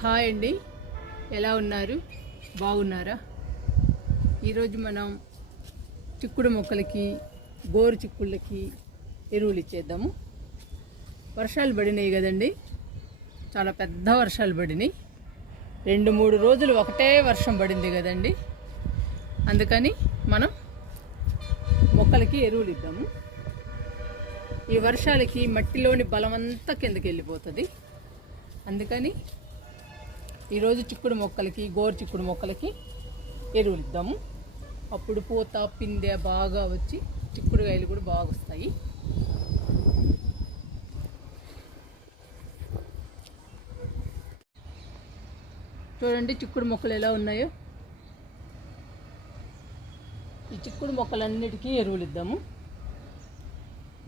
Hi అండి, ఎలా ఉన్నారు? బాగున్నారా? ఈరోజు మనం చిక్కుడు మొక్కలకి, గోరు చిక్కుళ్ళకి ఎరువులు ఇచ్చేద్దాము. వర్షాలు పడినాయి కదండి, చాలా పెద్ద వర్షాలు పడినాయి. 2-3 రోజులు ఒకటే వర్షం పడింది కదండి. అందుకని మనం మొక్కలకి ఎరువులు ఇద్దాము. ఈ వర్షాలకి మట్టిలోని బలమంతా కిందకి వెళ్ళిపోతుంది. అందుకని ఈరోజు చిక్కుడు మొక్కలకి, గోరు చిక్కుడు మొక్కలకి ఎరువులు ఇద్దాము. అప్పుడు పూత పిందె బాగా వచ్చి చిక్కుడుకాయలు కూడా బాగా వస్తాయి. చూడండి చిక్కుడు మొక్కలు ఎలా ఉన్నాయో. ఈ చిక్కుడు మొక్కలన్నిటికీ ఎరువులు ఇద్దాము.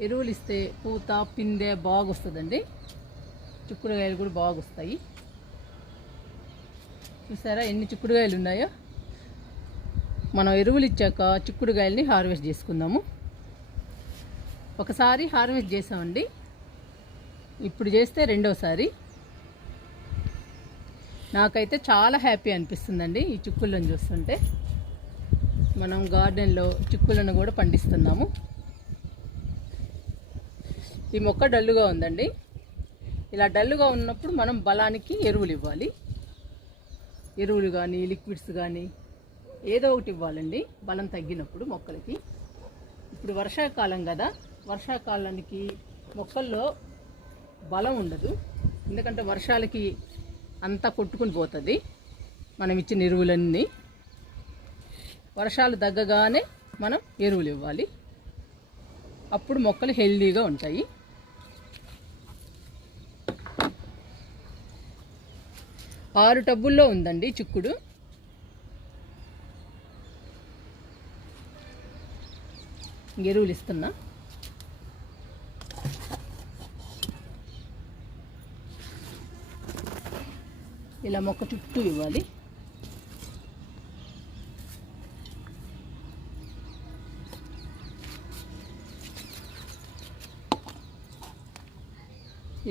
ఎరువులు ఇస్తే పూత పిందె బాగా వస్తుందండి, చిక్కుడుకాయలు కూడా బాగా వస్తాయి. చూసారా ఎన్ని చిక్కుడుకాయలు ఉన్నాయో. మనం ఎరువులు ఇచ్చాక చిక్కుడుకాయలని హార్వెస్ట్ చేసుకుందాము. ఒకసారి హార్వెస్ట్ చేసామండి, ఇప్పుడు చేస్తే రెండోసారి. నాకైతే చాలా హ్యాపీ అనిపిస్తుందండి ఈ చిక్కుళ్ళను చూస్తుంటే. మనం గార్డెన్లో చిక్కుళ్ళను కూడా పండిస్తున్నాము. ఈ మొక్క డల్లుగా ఉందండి. ఇలా డల్లుగా ఉన్నప్పుడు మనం బలానికి ఎరువులు ఇవ్వాలి. ఎరువులు కానీ లిక్విడ్స్ కానీ ఏదో ఒకటి ఇవ్వాలండి బలం తగ్గినప్పుడు మొక్కలకి. ఇప్పుడు వర్షాకాలం కదా, వర్షాకాలానికి మొక్కల్లో బలం ఉండదు. ఎందుకంటే వర్షాలకి అంతా కొట్టుకుని పోతుంది మనం ఇచ్చిన ఎరువులన్నీ. వర్షాలు తగ్గగానే మనం ఎరువులు ఇవ్వాలి, అప్పుడు మొక్కలు హెల్దీగా ఉంటాయి. ఆరు టబ్బుల్లో ఉందండి చిక్కుడు. ఎరువులు ఇస్తున్నా. ఇలా మొక్క చుట్టూ ఇవ్వాలి.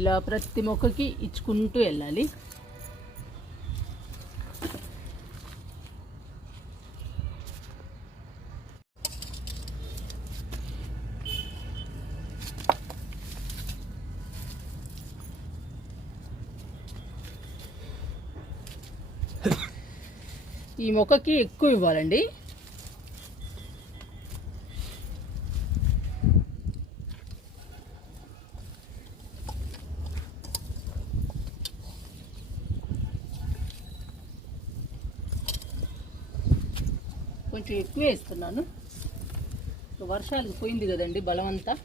ఇలా ప్రతి మొక్కకి ఇచ్చుకుంటూ వెళ్ళాలి. ఈ మొక్కకి ఎక్కువ ఇవ్వాలండి. కొంచెం ఎక్కువే ఇస్తున్నాను. వర్షాలకు పోయింది కదండి బలమంతా.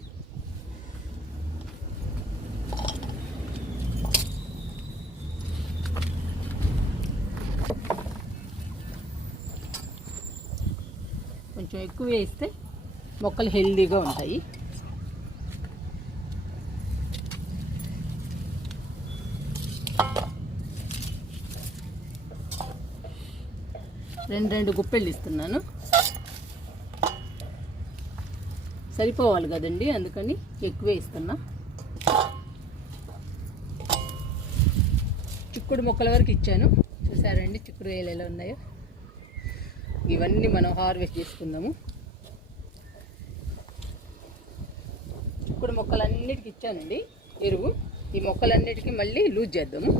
కొంచెం ఎక్కువ వేస్తే మొక్కలు హెల్దీగా ఉంటాయి. రెండు గుప్పెళ్ళు ఇస్తున్నాను. సరిపోవాలి కదండి, అందుకని ఎక్కువే ఇస్తున్నా. చిక్కుడు మొక్కల వరకు ఇచ్చాను. చూసారండి చిక్కుడు వేలు ఎలా ఉన్నాయో. ఇవన్నీ మనం హార్వెస్ట్ చేసుకుందాము. చిక్కుడు మొక్కలన్నిటికి ఇచ్చానండి ఎరువు. ఈ మొక్కలన్నిటికీ మళ్ళీ లూజ్ చేద్దాము.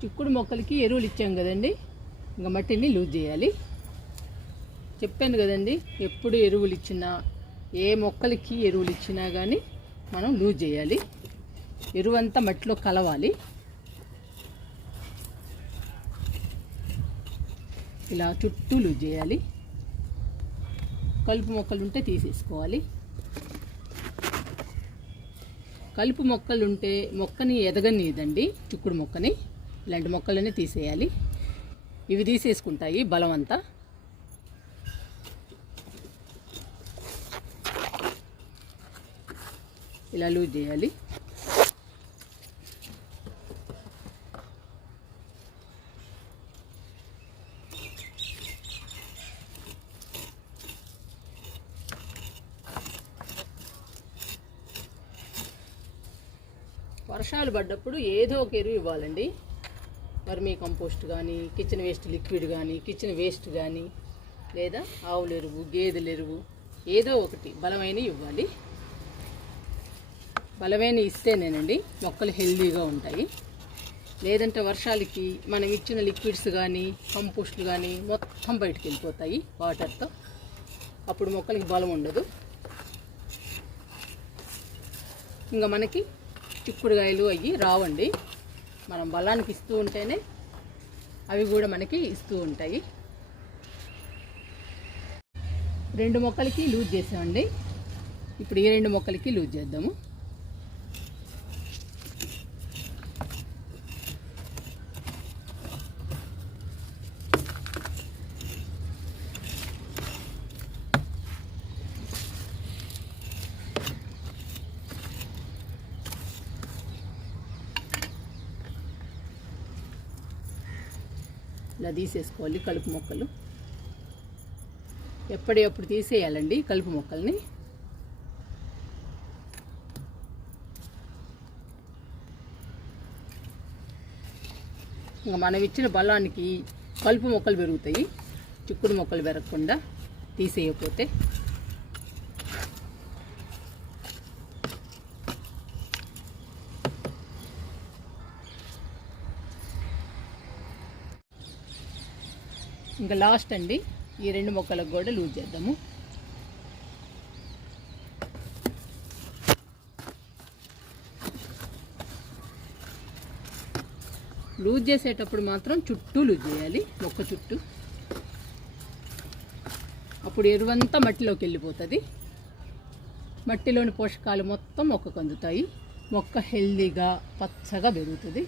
చిక్కుడు మొక్కలకి ఎరువులు ఇచ్చాం కదండి, ఇంకా మట్టిని లూజ్ చేయాలి. చెప్పాను కదండి, ఎప్పుడు ఎరువులు ఇచ్చినా, ఏ మొక్కలకి ఎరువులు ఇచ్చినా కానీ మనం లూజ్ చేయాలి. ఎరువు అంతా మట్టిలో కలవాలి. ఇలా చుట్టూ లూజ్ చేయాలి. కలుపు మొక్కలు ఉంటే తీసేసుకోవాలి. కలుపు మొక్కలు ఉంటే మొక్కని ఎదగనిదండి, చిక్కుడు మొక్కని. ఇలాంటి మొక్కలన్నీ తీసేయాలి. ఇవి తీసేసుకుంటాయి బలం అంతా. ఇలా లూజ్ చేయాలి. వర్షాలు పడ్డప్పుడు ఏదో ఒక ఎరువు ఇవ్వాలండి. వర్మీ కంపోస్ట్ కానీ, కిచెన్ వేస్ట్ లిక్విడ్ కానీ, కిచెన్ వేస్ట్ కానీ, లేదా ఆవుల ఎరువు, గేదెల ఎరువు, ఏదో ఒకటి బలమైనవి ఇవ్వాలి. బలమైన ఇస్తేనేనండి మొక్కలు హెల్దీగా ఉంటాయి. లేదంటే వర్షాలకి మనం ఇచ్చిన లిక్విడ్స్ కానీ, కంపోస్ట్లు కానీ మొత్తం బయటకు వెళ్ళిపోతాయి వాటర్తో. అప్పుడు మొక్కలకి బలం ఉండదు. ఇంకా మనకి చిక్కుడుకాయలు అవి రావండి. మనం బలానికి ఇస్తూ ఉంటేనే అవి కూడా మనకి ఇస్తూ ఉంటాయి. 2 మొక్కలకి లూజ్ చేసామండి. ఇప్పుడు ఈ 2 మొక్కలకి లూజ్ చేద్దాము. ఇలా తీసేసుకోవాలి కలుపు మొక్కలు. ఎప్పటికప్పుడు తీసేయాలండి కలుపు మొక్కల్ని. ఇంకా మనం ఇచ్చిన బలానికి కలుపు మొక్కలు పెరుగుతాయి. చిక్కుడు మొక్కలు పెరగకుండా తీసేయకపోతే. ఇంకా లాస్ట్ అండి, ఈ 2 మొక్కలకు కూడా లూజ్ చేద్దాము. లూజ్ చేసేటప్పుడు మాత్రం చుట్టూ లూజ్ చేయాలి, మొక్క చుట్టూ. అప్పుడు ఎరువంతా మట్టిలోకి వెళ్ళిపోతుంది. మట్టిలోని పోషకాలు మొత్తం మొక్కకు అందుతాయి. మొక్క హెల్దీగా పచ్చగా పెరుగుతుంది.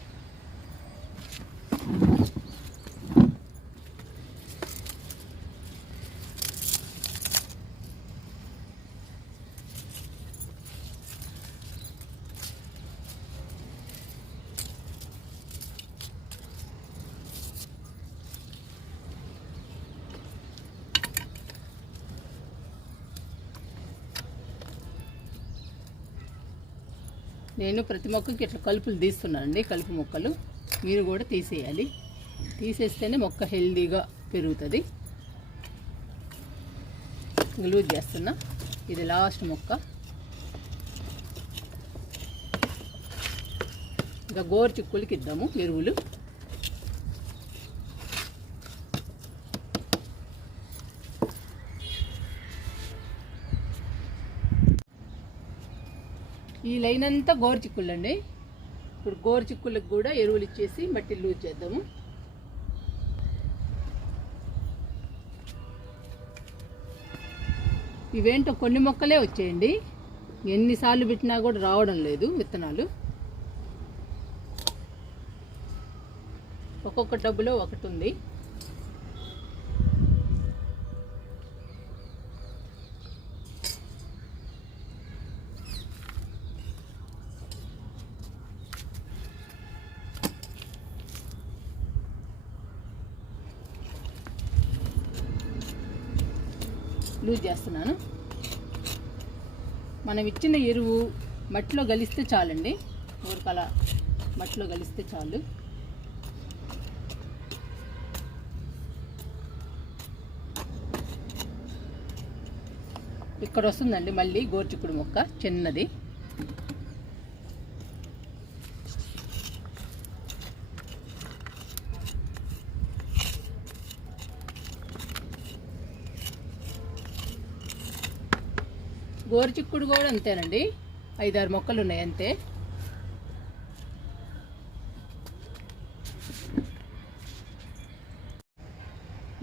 నేను ప్రతి మొక్కకి ఇట్లా కలుపులు తీస్తున్నానండి, కలుపు మొక్కలు. మీరు కూడా తీసేయాలి. తీసేస్తేనే మొక్క హెల్దీగా పెరుగుతుంది. లూజ్ చేస్తున్నా. ఇది లాస్ట్ మొక్క. ఇంకా గోరు చిక్కులకి ఇద్దాము ఎరువులు. ఈ లైన్ అంతా గోరు చిక్కుళ్ళు అండి. ఇప్పుడు గోరు చిక్కుళ్ళకి కూడా ఎరువులు ఇచ్చేసి మట్టి లూజ్ చేద్దాము. ఇవేంటో కొన్ని మొక్కలే వచ్చాయండి. ఎన్నిసార్లు పెట్టినా కూడా రావడం లేదు విత్తనాలు. ఒక్కొక్క టబ్బులో ఒకటి ఉంది. లూజ్ చేస్తున్నాను. మనం ఇచ్చిన ఎరువు మట్టిలో కలిస్తే చాలండి. ఊరికల మట్టిలో కలిస్తే చాలు. ఇక్కడ వస్తుందండి మళ్ళీ గోరుచిక్కుడు మొక్క చిన్నది. గోరుచిక్కుడు కూడా అంతేనండి, 5-6 మొక్కలు ఉన్నాయి అంతే.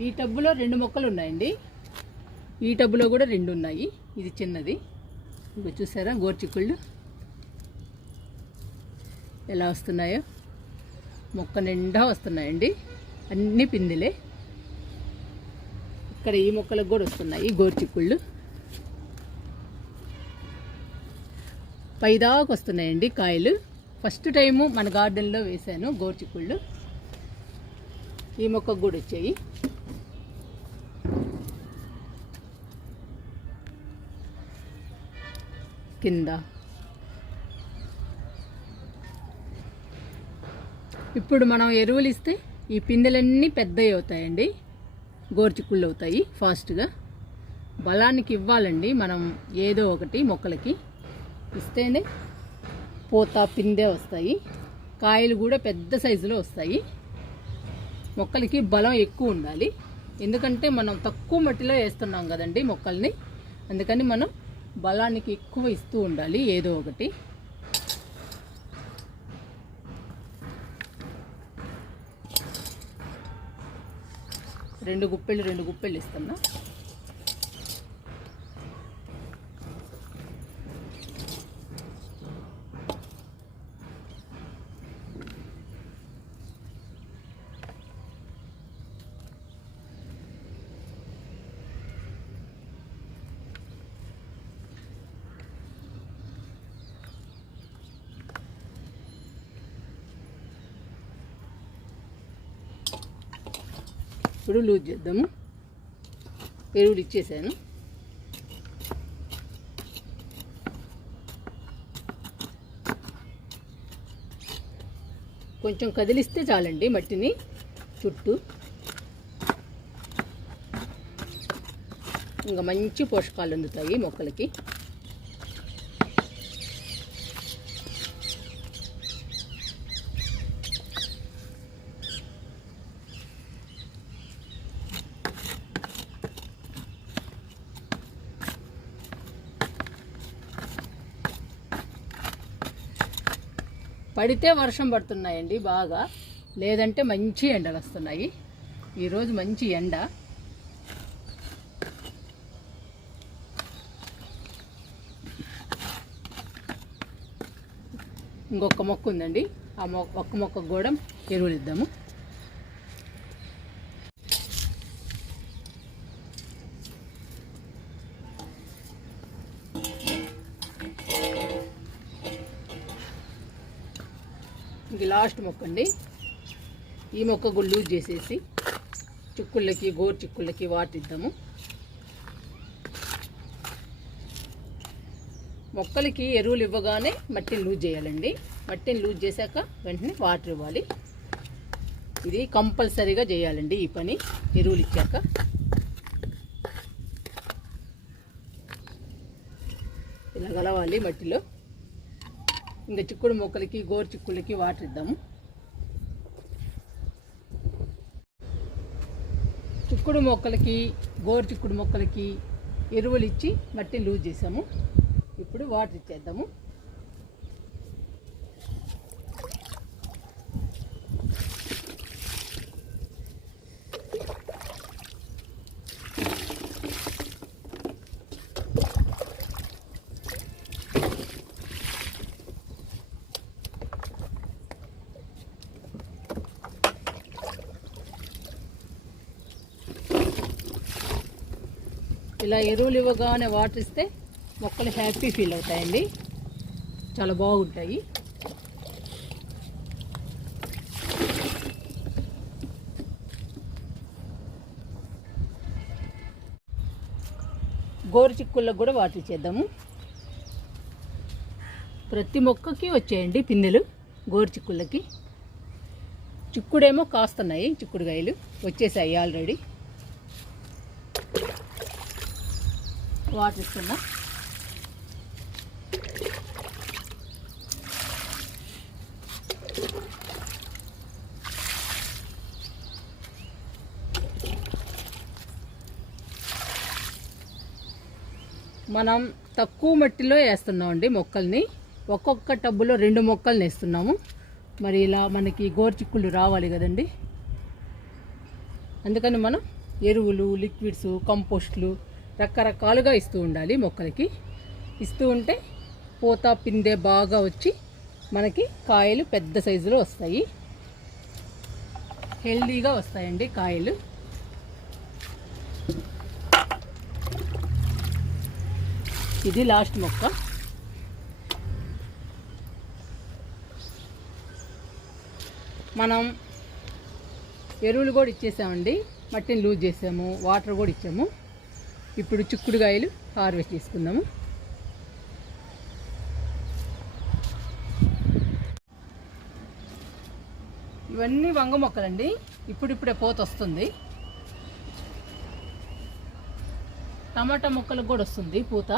ఈ టబ్బులో 2 మొక్కలు ఉన్నాయండి. ఈ టబ్బులో కూడా 2 ఉన్నాయి. ఇది చిన్నది. ఇంకా చూసారా గోరుచిక్కుళ్ళు ఎలా వస్తున్నాయో. మొక్క నిండా వస్తున్నాయండి, అన్ని పిందిలే. ఇక్కడ ఈ మొక్కలకు కూడా వస్తున్నాయి గోరుచిక్కుళ్ళు. పైదాకా వస్తున్నాయండి కాయలు. ఫస్ట్ టైము మన గార్డెన్లో వేసాను గోరుచిక్కుళ్ళు. ఈ మొక్కకు కూడా వచ్చాయి. కింద ఇప్పుడు మనం ఎరువులు ఇస్తే ఈ పిందెలన్నీ పెద్దవి అవుతాయండి, గోరుచిక్కుళ్ళు అవుతాయి ఫాస్ట్గా. బలానికి ఇవ్వాలండి మనం ఏదో ఒకటి మొక్కలకి ఇస్తేనే పూత పిందె వస్తాయి, కాయలు కూడా పెద్ద సైజులో వస్తాయి. మొక్కలకి బలం ఎక్కువ ఉండాలి, ఎందుకంటే మనం తక్కువ మట్టిలో వేస్తున్నాం కదండి మొక్కల్ని. అందుకని మనం బలానికి ఎక్కువ ఇస్తూ ఉండాలి ఏదో ఒకటి. రెండు గుప్పెళ్ళు ఇస్తున్నా. ఇప్పుడు లూజ్ చేద్దాము. ఎరువులు ఇచ్చేసాను. కొంచెం కదిలిస్తే చాలండి మట్టిని చుట్టూ. ఇంకా మంచి పోషకాలు అందుతాయి మొక్కలకి. పడితే వర్షం పడుతున్నాయండి బాగా, లేదంటే మంచి ఎండలు వస్తున్నాయి. ఈరోజు మంచి ఎండ. ఇంకొక మొక్క ఉందండి, ఆ ఒక్క మొక్కకు కూడా ఎరువులు ఇద్దాము. ఇంక లాస్ట్ మొక్క అండి, ఈ మొక్క కూడా లూజ్ చేసేసి చిక్కుళ్ళకి గోరు చిక్కుళ్ళకి వాటర్ ఇద్దాము. మొక్కలకి ఎరువులు ఇవ్వగానే మట్టిని లూజ్ చేయాలండి. మట్టిని లూజ్ చేశాక వెంటనే వాటర్ ఇవ్వాలి. ఇది కంపల్సరీగా చేయాలండి ఈ పని ఎరువులు ఇచ్చాక. ఇలా కలవాలి మట్టిలో. ఇంకా చిక్కుడు మొక్కలకి గోరు చిక్కుళ్ళకి వాటర్ ఇద్దాము. చిక్కుడు మొక్కలకి గోరు చిక్కుడు మొక్కలకి ఎరువులు ఇచ్చి మట్టిని లూజ్ చేసాము. ఇప్పుడు వాటర్ ఇచ్చేద్దాము. ఇలా ఎరువులు ఇవ్వగానే వాటర్ ఇస్తే మొక్కలు హ్యాపీ ఫీల్ అవుతాయండి, చాలా బాగుంటాయి. గోరు చిక్కుళ్ళకు కూడా వాటర్ ఇచ్చేద్దాము. ప్రతి మొక్కకి వచ్చేయండి పిందెలు గోరు చిక్కుళ్ళకి. చిక్కుడేమో కాస్తున్నాయి, చిక్కుడుకాయలు వచ్చేసాయి ఆల్రెడీ. వాటర్ ఇస్తున్నా. మనం తక్కువ మట్టిలో వేస్తున్నాం అండి మొక్కల్ని. ఒక్కొక్క టబ్బులో 2 మొక్కల్ని వేస్తున్నాము. మరి ఇలా మనకి గోరు చిక్కుళ్ళు రావాలి కదండి, అందుకని మనం ఎరువులు, లిక్విడ్స్, కంపోస్ట్లు రకరకాలుగా ఇస్తూ ఉండాలి మొక్కలకి. ఇస్తూ ఉంటే పూత పిందె బాగా వచ్చి మనకి కాయలు పెద్ద సైజులో వస్తాయి, హెల్దీగా వస్తాయండి కాయలు. ఇది లాస్ట్ మొక్క. మనం ఎరువులు కూడా ఇచ్చేసామండి, మట్టిని లూజ్ చేసాము, వాటర్ కూడా ఇచ్చాము. ఇప్పుడు చిక్కుడుకాయలు హార్వెస్ట్ చేసుకుందాము. ఇవన్నీ వంగ మొక్కలండి, ఇప్పుడిప్పుడే పూత వస్తుంది. టమాటా మొక్కలకు కూడా వస్తుంది పూత.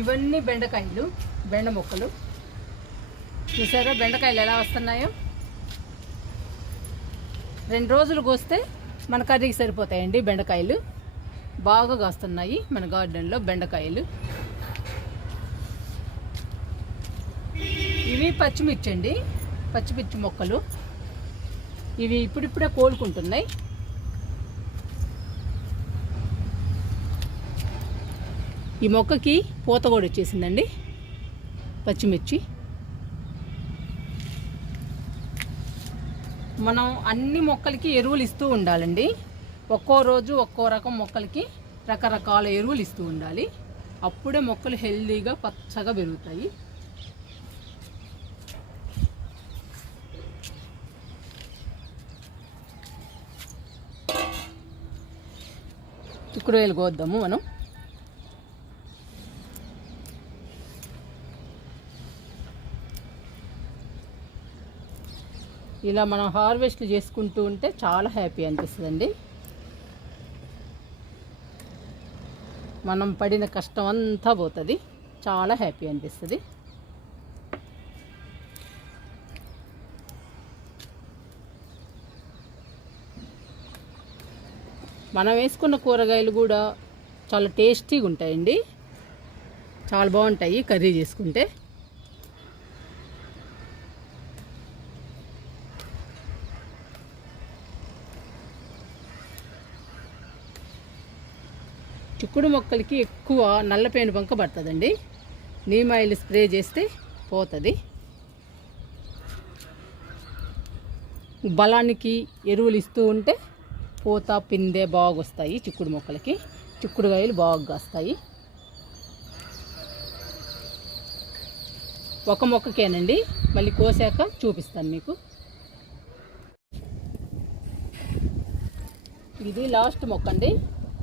ఇవన్నీ బెండకాయలు, బెండ మొక్కలు. చూసారా బెండకాయలు ఎలా వస్తున్నాయో? 2 రోజులు కోస్తే మన కర్రీకి సరిపోతాయండి బెండకాయలు. బాగా కాస్తున్నాయి మన గార్డెన్లో బెండకాయలు. ఇవి పచ్చిమిర్చి అండి, పచ్చిమిర్చి మొక్కలు. ఇవి ఇప్పుడిప్పుడే కోలుకుంటున్నాయి. ఈ మొక్కకి పూత కూడా వచ్చేసిందండి పచ్చిమిర్చి. మనం అన్ని మొక్కలకి ఎరువులు ఇస్తూ ఉండాలండి. ఒక్కో రోజు ఒక్కో రకం మొక్కలకి రకరకాల ఎరువులు ఇస్తూ ఉండాలి. అప్పుడే మొక్కలు హెల్దీగా పచ్చగా పెరుగుతాయి. చిక్కుడుకాయలు కోద్దాము మనం. ఇలా మనం హార్వెస్ట్ చేసుకుంటూ ఉంటే చాలా హ్యాపీ అనిపిస్తుందండి. మనం పడిన కష్టం అంతా పోతుంది, చాలా హ్యాపీ అనిపిస్తుంది. మనం వేసుకున్న కూరగాయలు కూడా చాలా టేస్టీగా ఉంటాయండి, చాలా బాగుంటాయి కర్రీ చేసుకుంటే. చిక్కుడు మొక్కలకి ఎక్కువ నల్లపేను బంక పడుతుందండి. నీమ్ ఆయిల్ స్ప్రే చేస్తే పోతుంది. బలానికి ఎరువులు ఇస్తూ ఉంటే పూత పిందె బాగా వస్తాయి చిక్కుడు మొక్కలకి. చిక్కుడుకాయలు బాగా కాస్తాయి. ఒక మొక్కకేనండి, మళ్ళీ కోసాక చూపిస్తాను మీకు. ఇది లాస్ట్ మొక్క అండి,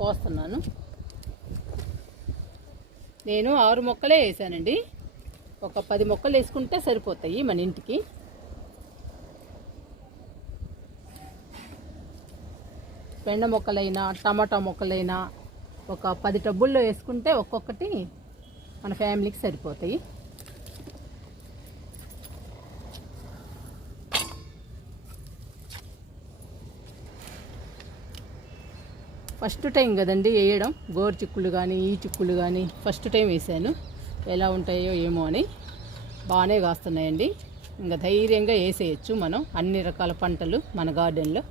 కోస్తున్నాను. నేను 6 మొక్కలే వేసానండి. ఒక 10 మొక్కలు వేసుకుంటే సరిపోతాయి మన ఇంటికి. బెండ మొక్కలైనా టమాటా మొక్కలైనా ఒక 10 టబ్బుల్లో వేసుకుంటే ఒక్కొక్కటి మన ఫ్యామిలీకి సరిపోతాయి. ఫస్ట్ టైం కదండి వేయడం, గోరు చిక్కుళ్ళు కానీ ఈ చిక్కుళ్ళు కానీ ఫస్ట్ టైం వేసాను. ఎలా ఉంటాయో ఏమో అని. బాగానే కాస్తున్నాయండి. ఇంకా ధైర్యంగా వేసేయచ్చు మనం అన్ని రకాల పంటలు మన గార్డెన్లో.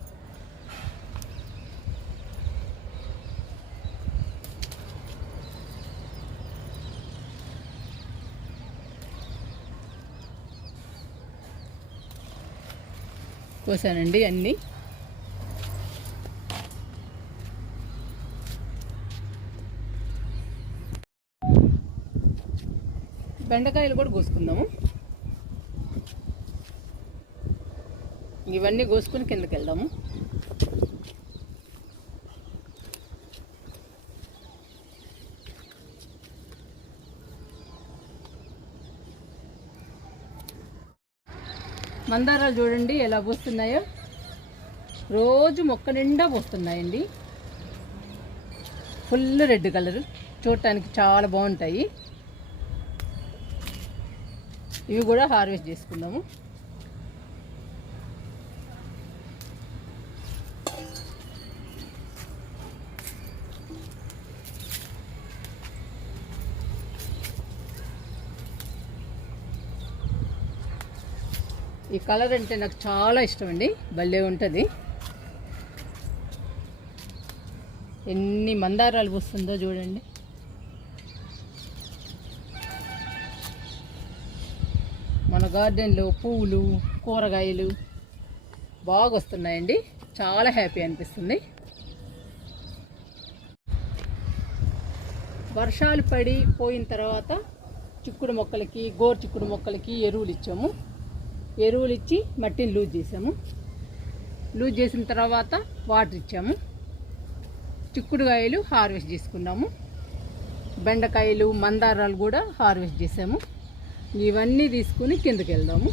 కోసానండి అన్నీ. బెండకాయలు కూడా కోసుకుందాము. ఇవన్నీ కోసుకుని కిందకి వెళ్దాము. మందారాలు చూడండి ఎలా పోస్తున్నాయో. రోజు మొక్క నిండా పోస్తున్నాయండి. ఫుల్ రెడ్ కలర్, చూడటానికి చాలా బాగుంటాయి. ఇవి కూడా హార్వెస్ట్ చేసుకుందాము. ఈ కలర్ అంటే నాకు చాలా ఇష్టం అండి, భలే ఉంటుంది. ఎన్ని మందారాలు పూస్తుందో చూడండి. మన గార్డెన్లో పువ్వులు కూరగాయలు బాగా వస్తున్నాయండి, చాలా హ్యాపీ అనిపిస్తుంది. వర్షాలు పడి పోయిన తర్వాత చిక్కుడు మొక్కలకి గోరు చిక్కుడు మొక్కలకి ఎరువులు ఇచ్చాము. ఎరువులు ఇచ్చి మట్టిని లూజ్ చేసాము. లూజ్ చేసిన తర్వాత వాటర్ ఇచ్చాము. చిక్కుడుకాయలు హార్వెస్ట్ చేసుకున్నాము, బెండకాయలు మందారాలు కూడా హార్వెస్ట్ చేసాము. ఇవన్నీ తీసుకుని కిందకి వెళ్దాము.